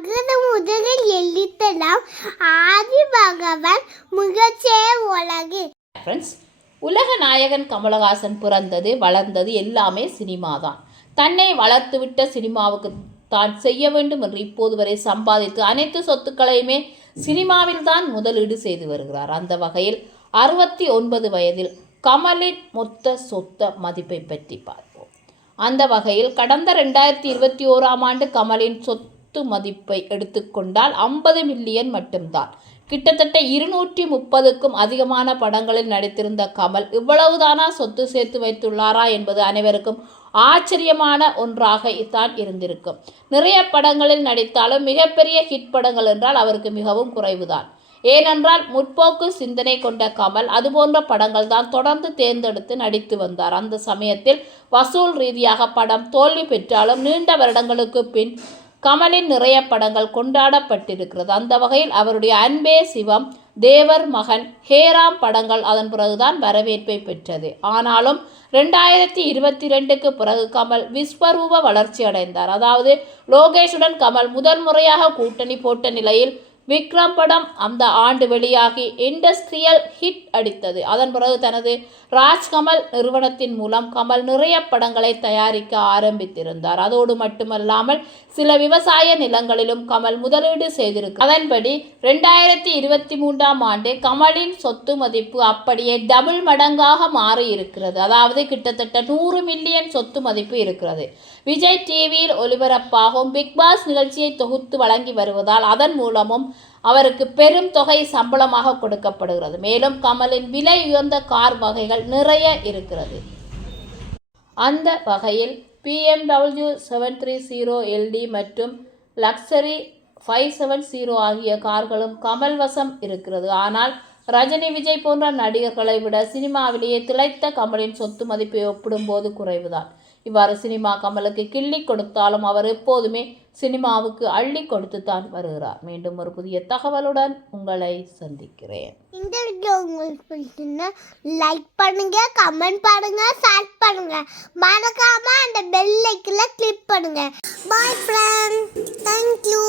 அகர முதலில் எழுத்தலாம். ஆதி பகவான் முகச்சே உலகு. ஃப்ரெண்ட்ஸ் உலக நாயகன் கமலஹாசன் பிறந்தது வளர்ந்தது எல்லாமே சினிமா தான் தன்னை வளர்த்துவிட்ட சினிமாவுக்கு தான் செய்ய வேண்டும் என்று இப்போது வரை சம்பாதித்து அனைத்து சொத்துக்களையுமே சினிமாவில் தான் முதலீடு செய்து வருகிறார். அந்த வகையில் அறுபத்தி ஒன்பது வயதில் கமலின் மொத்த சொத்த மதிப்பை பற்றி பார்ப்போம். அந்த வகையில் கடந்த ரெண்டாயிரத்தி இருபத்தி ஓராம் ஆண்டு கமலின் சொத்து மதிப்பை எடுத்துக்கொண்டால் ஐம்பது மில்லியன் மட்டும்தான். கிட்டத்தட்ட இருநூற்றி முப்பதுக்கும் அதிகமான படங்களில் நடித்திருந்த கமல் இவ்வளவுதானா சொத்து சேர்த்து வைத்துள்ளாரா என்பது அனைவருக்கும் ஆச்சரியமான ஒன்றாக தான் இருந்திருக்கும். நிறைய படங்களில் நடித்தாலும் மிகப்பெரிய ஹிட் படங்கள் என்றால் அவருக்கு மிகவும் குறைவுதான். ஏனென்றால் முற்போக்கு சிந்தனை கொண்ட கமல் அதுபோன்ற படங்கள் தான் தொடர்ந்து தேர்ந்தெடுத்து நடித்து வந்தார். அந்த சமயத்தில் வசூல் ரீதியாக படம் தோல்வி பெற்றாலும் நீண்ட வருடங்களுக்கு பின் கமலின் நிறைய படங்கள் கொண்டாடப்பட்டிருக்கிறது. அந்த வகையில் அவருடைய அன்பே சிவம் தேவர் மகன் ஹேராம் படங்கள் அதன் பிறகுதான் வரவேற்பை பெற்றது. ஆனாலும் ரெண்டாயிரத்தி இருபத்தி ரெண்டுக்கு பிறகு கமல் விஸ்வரூப வளர்ச்சி அடைந்தார். அதாவது லோகேஷுடன் கமல் முதல் முறையாக கூட்டணி போட்ட நிலையில் விக்ரம் படம் அந்த ஆண்டு வெளியாகி இண்டஸ்ட்ரியல் ஹிட் அடித்தது. அதன் பிறகு தனது ராஜ்கமல் நிறுவனத்தின் மூலம் கமல் நிறைய படங்களை தயாரிக்க ஆரம்பித்திருந்தார். அதோடு மட்டுமல்லாமல் சில விவசாய நிலங்களிலும் கமல் முதலீடு செய்திருக்க அதன்படி ரெண்டாயிரத்தி இருபத்தி மூன்றாம் ஆண்டு கமலின் சொத்து மதிப்பு அப்படியே டபுள் மடங்காக மாறி இருக்கிறது அதாவது கிட்டத்தட்ட நூறு மில்லியன் சொத்து மதிப்பு இருக்கிறது. விஜய் டிவியில் ஒளிபரப்பாகும் பிக் பாஸ் நிகழ்ச்சியை தொகுத்து வழங்கி வருவதால் அதன் மூலமும் அவருக்கு பெரும் தொகை சம்பளமாக கொடுக்கப்படுகிறது. மேலும் கமலின் விலை உயர்ந்த கார் வகைகள் நிறைய இருக்கிறது. அந்த வகையில் BMW seven three zero LD மற்றும் லக்ஸரி ஃபைவ் செவன் ஜீரோ ஆகிய கார்களும் கமல் வசம் இருக்கிறது. ஆனால் ரஜினி விஜய் போன்ற நடிகர்களை விட சினிமாவிலேயே திளைத்த கமலின் சொத்து மதிப்பை ஒப்பிடும்போது குறைவுதான். இவ்வாறு சினிமா கமலுக்கு கிள்ளி கொடுத்தாலும் அவர் எப்போதுமே சினிமாவுக்கு அள்ளி கொடுத்துத்தான் வருகிறார். மீண்டும் ஒரு புதிய தகவலுடன் உங்களை சந்திக்கிறேன். இந்த வீடியோ உங்களுக்கு பிடிச்சிருந்தா லைக் பண்ணுங்க கமெண்ட் பண்ணுங்க ஷேர் பண்ணுங்க. மறக்காம அந்த பெல் ஐக்கில் கிளிக் பண்ணுங்க. பாய் ஃப்ரெண்ட் தேங்க்யூ